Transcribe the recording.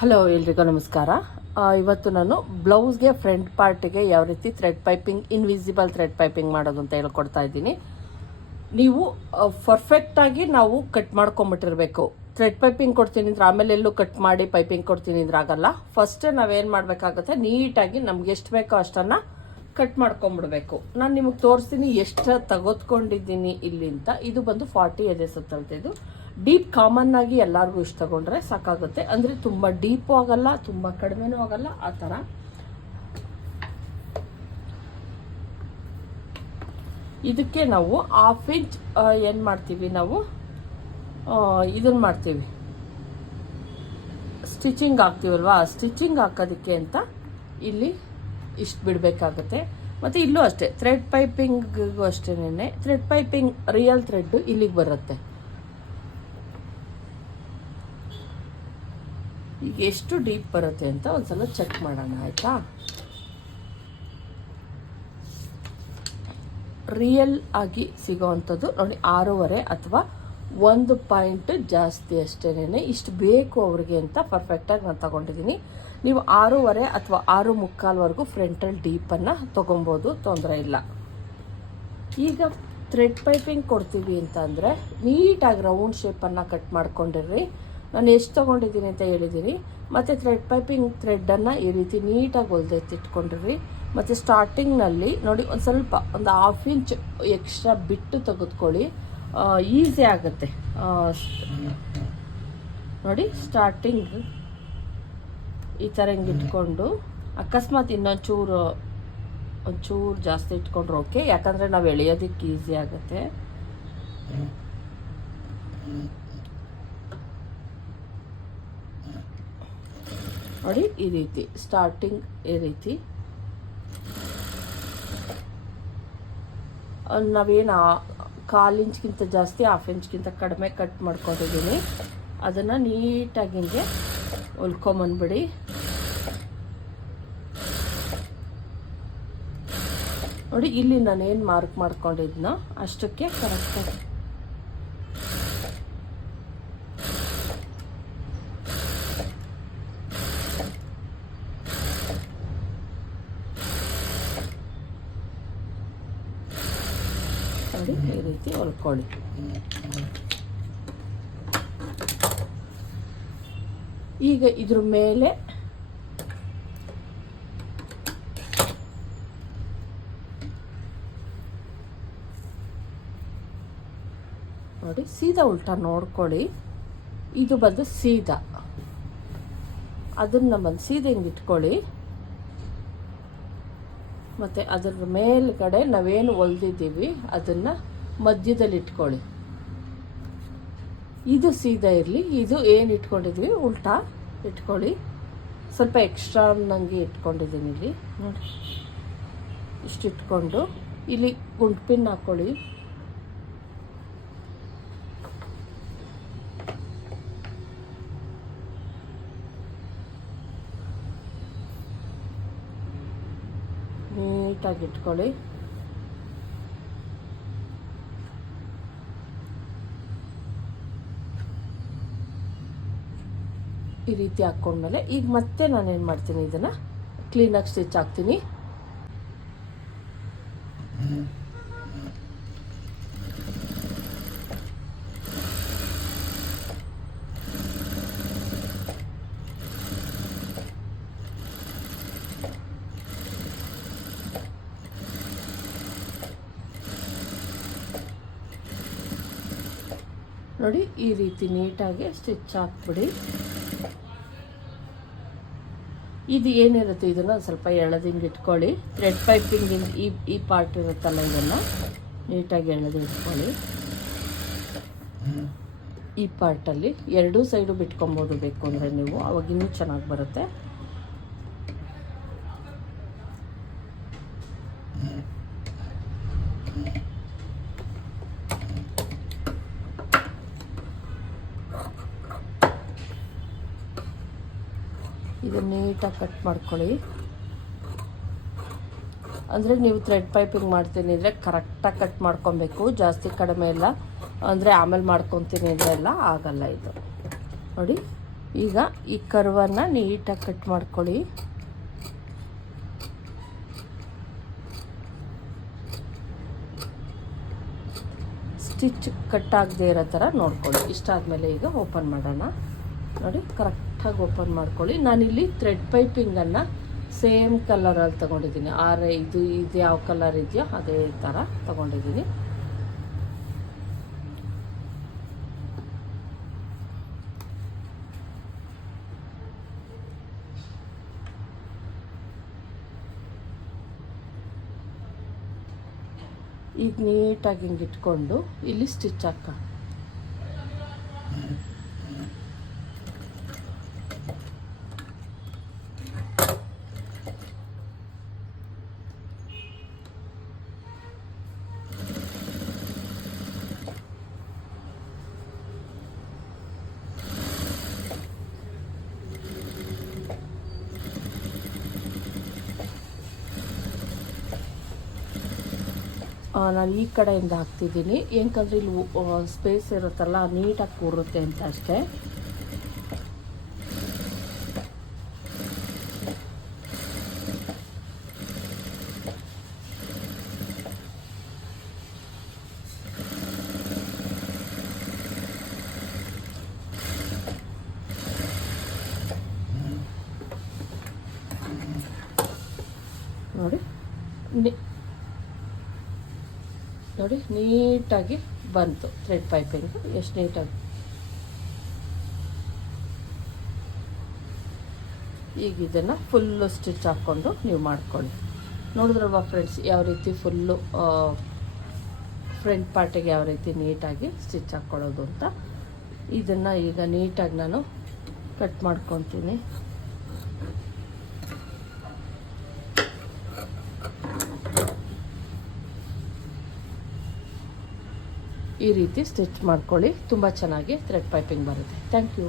Hello ಎಲ್ರಿಗೂ ನಮಸ್ಕಾರ. ಇವತ್ತು ನಾನು ಬ್ಲೌಸ್ಗೆ ಫ್ರಂಟ್ ಪಾರ್ಟಿಗೆ ಯಾವ ರೀತಿ thread piping invisible thread piping ಮಾಡೋದು ಅಂತ ಹೇಳ್ಕೊಡ್ತಾ ಇದ್ದೀನಿ. ನೀವು ಪರ್ಫೆಕ್ಟಾಗಿ ನಾವು ಕಟ್ ಮಾಡ್ಕೊಂಬಿಟ್ಟಿರಬೇಕು. ಥ್ರೆಡ್ ಪೈಪಿಂಗ್ ಕೊಡ್ತೀನಿ ಅಂದ್ರೆ ಆಮೇಲೆ ಎಲ್ಲೂ ಕಟ್ ಮಾಡಿ ಪೈಪಿಂಗ್ ಕೊಡ್ತೀನಿ ಅಂದ್ರೆ ಆಗಲ್ಲ. ಫಸ್ಟ್ ನಾವೇನು ಮಾಡಬೇಕಾಗುತ್ತೆ? ನೀಟಾಗಿ ನಮ್ಗೆ ಎಷ್ಟು ಬೇಕೋ ಅಷ್ಟನ್ನು ಕಟ್ ಮಾಡ್ಕೊಂಬಿಡ್ಬೇಕು. ನಾನು ನಿಮಗೆ ತೋರಿಸ್ತೀನಿ ಎಷ್ಟು ತೆಗೆದುಕೊಂಡಿದ್ದೀನಿ ಇಲ್ಲಿ ಅಂತ. ಇದು ಬಂದು ಫಾರ್ಟಿ ಅಂತ ಇದು ಡೀಪ್ ಕಾಮನ್ ಆಗಿ ಎಲ್ಲರಿಗೂ ಇಷ್ಟ ತಗೊಂಡ್ರೆ ಸಾಕಾಗುತ್ತೆ. ಅಂದರೆ ತುಂಬ ಡೀಪು ಆಗಲ್ಲ, ತುಂಬ ಕಡಿಮೆನೂ ಆಗಲ್ಲ, ಆ ಥರ. ಇದಕ್ಕೆ ನಾವು ಹಾಫ್ ಇಂಚ್ ಏನು ಮಾಡ್ತೀವಿ ನಾವು? ಇದನ್ ಮಾಡ್ತೀವಿ. ಸ್ಟಿಚಿಂಗ್ ಹಾಕ್ತೀವಲ್ವಾ? ಸ್ಟಿಚಿಂಗ್ ಹಾಕೋದಕ್ಕೆ ಅಂತ ಇಲ್ಲಿ ಇಷ್ಟು ಬಿಡಬೇಕಾಗತ್ತೆ. ಮತ್ತು ಇಲ್ಲೂ ಅಷ್ಟೇ ಥ್ರೆಡ್ ಪೈಪಿಂಗಿಗೂ ಅಷ್ಟೇನೆ ಥ್ರೆಡ್ ಪೈಪಿಂಗ್ ರಿಯಲ್ ಥ್ರೆಡ್ ಇಲ್ಲಿಗೆ ಬರುತ್ತೆ. ಎಷ್ಟು ಡೀಪ್ ಬರುತ್ತೆ ಅಂತ ಒಂದ್ಸಲ ಚೆಕ್ ಮಾಡೋಣ, ಆಯಿತಾ? ರಿಯಲ್ ಆಗಿ ಸಿಗೋವಂಥದ್ದು ನೋಡಿ, ಆರೂವರೆ ಅಥವಾ ಒಂದು ಪಾಯಿಂಟ್ ಜಾಸ್ತಿ ಅಷ್ಟೇನೆ ಇಷ್ಟು ಬೇಕು ಅವ್ರಿಗೆ ಅಂತ ಪರ್ಫೆಕ್ಟಾಗಿ ನಾನು ತಗೊಂಡಿದ್ದೀನಿ ನೀವು ಆರೂವರೆ ಅಥವಾ ಆರು ಮುಕ್ಕಾಲ್ವರೆಗೂ ಫ್ರಂಟಲ್ಲಿ ಡೀಪನ್ನು ತೊಗೊಬೋದು, ತೊಂದರೆ ಇಲ್ಲ. ಈಗ ಥ್ರೆಡ್ ಪೈಪಿಂಗ್ ಕೊಡ್ತೀವಿ ಅಂತ ಅಂದರೆ ನೀಟಾಗಿ ರೌಂಡ್ ಶೇಪನ್ನು ಕಟ್ ಮಾಡ್ಕೊಂಡಿರ್ರಿ. ನಾನು ಎಷ್ಟು ತೊಗೊಂಡಿದ್ದೀನಿ ಅಂತ ಹೇಳಿದ್ದೀನಿ ಮತ್ತು ಥ್ರೆಡ್ ಪೈಪಿಂಗ್ ಥ್ರೆಡ್ಡನ್ನು ಈ ರೀತಿ ನೀಟಾಗಿ ಹೊಲ್ದೆತ್ತಿಟ್ಕೊಂಡ್ರಿ ಮತ್ತು ಸ್ಟಾರ್ಟಿಂಗ್ನಲ್ಲಿ ನೋಡಿ ಒಂದು ಸ್ವಲ್ಪ, ಒಂದು ಹಾಫ್ ಇಂಚ್ ಎಕ್ಸ್ಟ್ರಾ ಬಿಟ್ಟು ತೆಗೆದುಕೊಳ್ಳಿ. ಈಸಿ ಆಗುತ್ತೆ. ನೋಡಿ ಸ್ಟಾರ್ಟಿಂಗ್ ಈ ಥರ ಹಿಂಗೆ ಇಟ್ಕೊಂಡು, ಅಕಸ್ಮಾತ್ ಇನ್ನೊಂಚೂರು, ಒಂಚೂರು ಜಾಸ್ತಿ ಇಟ್ಕೊಂಡ್ರೆ ಓಕೆ ಯಾಕಂದರೆ ನಾವು ಎಳೆಯೋದಕ್ಕೆ ಈಸಿ ಆಗುತ್ತೆ. ನೋಡಿ, ಈ ರೀತಿ. ಸ್ಟಾರ್ಟಿಂಗ್ ಈ ರೀತಿ. ನಾವೇನು ಕಾಲು ಇಂಚ್ಗಿಂತ ಜಾಸ್ತಿ ಹಾಫ್ ಇಂಚ್ಗಿಂತ ಕಡಿಮೆ ಕಟ್ ಮಾಡ್ಕೊಂಡಿದ್ದೀನಿ ಅದನ್ನು ನೀಟಾಗಿ ಹಿಂಗೆ ಹೊಲ್ಕೊಂಬಂದ್ಬಿಡಿ. ನೋಡಿ, ಇಲ್ಲಿ ನಾನು ಏನು ಮಾರ್ಕ್ ಮಾಡ್ಕೊಂಡಿದ್ನೋ, ಅಷ್ಟಕ್ಕೆ ಕರೆಕ್ಟಾಗಿ ನೋಡಿ ಈ ರೀತಿ ಹೊಲ್ಕೊಳ್ಳಿ. ಈಗ ಇದ್ರ ಮೇಲೆ ನೋಡಿ, ಸೀದಾ ಉಲ್ಟಾ ನೋಡ್ಕೊಳ್ಳಿ. ಇದು ಬಂದು ಸೀದಾ. ಅದನ್ನ ಬಂದು ಸೀದಾ ಹಿಂಗೆ ಇಟ್ಕೊಳ್ಳಿ. ಮತ್ತು ಅದರ ಮೇಲ್ಗಡೆ ನಾವೇನು ಹೊಲ್ದಿದ್ದೀವಿ ಅದನ್ನು ಮಧ್ಯದಲ್ಲಿ ಇಟ್ಕೊಳ್ಳಿ ಇದು ಸೀದಾ ಇರಲಿ, ಇದು ಏನು ಇಟ್ಕೊಂಡಿದ್ವಿ, ಉಲ್ಟಾ ಇಟ್ಕೊಳ್ಳಿ. ಸ್ವಲ್ಪ ಎಕ್ಸ್ಟ್ರಾ ನನಗೆ ಇಟ್ಕೊಂಡಿದ್ದೀನಿ ಇಲ್ಲಿ. ನೋಡಿ ಇಷ್ಟು ಇಟ್ಕೊಂಡು ಇಲ್ಲಿ ಗುಂಡು ಪಿನ್ ಹಾಕ್ಕೊಳ್ಳಿ ನೀಟಾಗಿ ಇಟ್ಕೊಳ್ಳಿ. ಈ ರೀತಿ ಹಾಕ್ಕೊಂಡ್ಮೇಲೆ ಈಗ ಮತ್ತೆ ನಾನೇನು ಮಾಡ್ತೀನಿ ಇದನ್ನು ಕ್ಲೀನಾಗಿ ಸ್ಟಿಚ್ ಹಾಕ್ತೀನಿ. ನೋಡಿ ಈ ರೀತಿ ನೀಟಾಗಿ ಸ್ಟಿಚ್ ಹಾಕ್ಬಿಡಿ. ಇದು ಏನಿರುತ್ತೆ? ಇದನ್ನು ಸ್ವಲ್ಪ ಎಳೆದಿಂಗ್ ಇಟ್ಕೊಳ್ಳಿ. ಥ್ರೆಡ್ ಪೈಪಿಂಗ್ ಈ ಈ ಪಾರ್ಟ್ ಇರುತ್ತಲ್ಲ ಇದನ್ನು? ನೀಟಾಗಿ ಎಳೆದು ಇಟ್ಕೊಳ್ಳಿ. ಈ ಪಾರ್ಟಲ್ಲಿ ಎರಡೂ ಸೈಡು ಬಿಟ್ಕೊಬೋದು ಬೇಕು ಅಂದರೆ ನೀವು. ಅವಾಗ ಇನ್ನೂ ಚೆನ್ನಾಗಿ ಬರುತ್ತೆ. ಇದು ನೀಟಾಗಿ ಕಟ್ ಮಾಡ್ಕೊಳ್ಳಿ. ಅಂದರೆ ನೀವು ಥ್ರೆಡ್ ಪೈಪಿಂಗ್ ಮಾಡ್ತೀನಿ ಅಂದರೆ ಕರೆಕ್ಟಾಗಿ ಕಟ್ ಮಾಡ್ಕೊಬೇಕು. ಜಾಸ್ತಿ ಕಡಿಮೆ ಇಲ್ಲ. ಅಂದರೆ ಆಮೇಲೆ ಮಾಡ್ಕೊತೀನಿ ಅಂದರೆ ಎಲ್ಲ ಆಗಲ್ಲ ಇದು. ನೋಡಿ, ಈಗ ಈ ಕರ್ವನ್ನು ನೀಟಾಗಿ ಕಟ್ ಮಾಡ್ಕೊಳ್ಳಿ. ಸ್ಟಿಚ್ ಕಟ್ ಆಗದೆ ಇರೋ ಥರ ನೋಡ್ಕೊಳ್ಳಿ. ಇಷ್ಟಾದಮೇಲೆ ಈಗ ಓಪನ್ ಮಾಡೋಣ. ನೋಡಿ ಕರೆಕ್ಟಾಗಿ ಓಪನ್ ಮಾಡ್ಕೊಳ್ಳಿ. ನಾನಿಲ್ಲಿ ಥ್ರೆಡ್ ಪೈಪಿಂಗನ್ನು ಸೇಮ್ ಕಲರಲ್ಲಿ ತೊಗೊಂಡಿದ್ದೀನಿ. ಆರ್ ಇದು ಇದು ಯಾವ ಕಲರ್ ಇದೆಯೋ ಅದೇ ಥರ ತೊಗೊಂಡಿದ್ದೀನಿ. ಈಗ ನೀಟಾಗಿ ಹಿಂಗೆ ಇಟ್ಕೊಂಡು ಇಲ್ಲಿ ಸ್ಟಿಚ್ ಹಾಕ ನಾನು ಈ ಕಡೆಯಿಂದ ಹಾಕ್ತಿದ್ದೀನಿ. ಏನಕ್ಕಂದ್ರೆ ಇಲ್ಲಿ ಸ್ಪೇಸ್ ಇರುತ್ತಲ್ಲ ನೀಟಾಗಿ ಕೂರುತ್ತೆ ಅಂತ ಅಷ್ಟೇ. ನೋಡಿ. ನೋಡಿ, ನೀಟಾಗಿ ಬಂತು ಥ್ರೆಡ್ ಪೈಪಿಂಗ್ ಎಷ್ಟು ನೀಟಾಗಿ. ಈಗ ಇದನ್ನು ಫುಲ್ಲು ಸ್ಟಿಚ್ ಹಾಕ್ಕೊಂಡು ನೀವು ಮಾಡ್ಕೊಳ್ಳಿ. ನೋಡಿದ್ರಲ್ವಾ ಫ್ರೆಂಡ್ಸ್ ಯಾವ ರೀತಿ ಫುಲ್ಲು ಫ್ರಂಟ್ ಪಾರ್ಟಿಗೆ ಯಾವ ರೀತಿ ನೀಟಾಗಿ ಸ್ಟಿಚ್ ಹಾಕ್ಕೊಳ್ಳೋದು ಅಂತ. ಇದನ್ನು ಈಗ ನೀಟಾಗಿ ನಾನು ಕಟ್ ಮಾಡ್ಕೊತೀನಿ ಈ ರೀತಿ ಸ್ಟಿಚ್ ಮಾಡ್ಕೊಳ್ಳಿ. ತುಂಬ ಚೆನ್ನಾಗಿ ಥ್ರೆಡ್ ಪೈಪಿಂಗ್ ಬರುತ್ತೆ. Thank you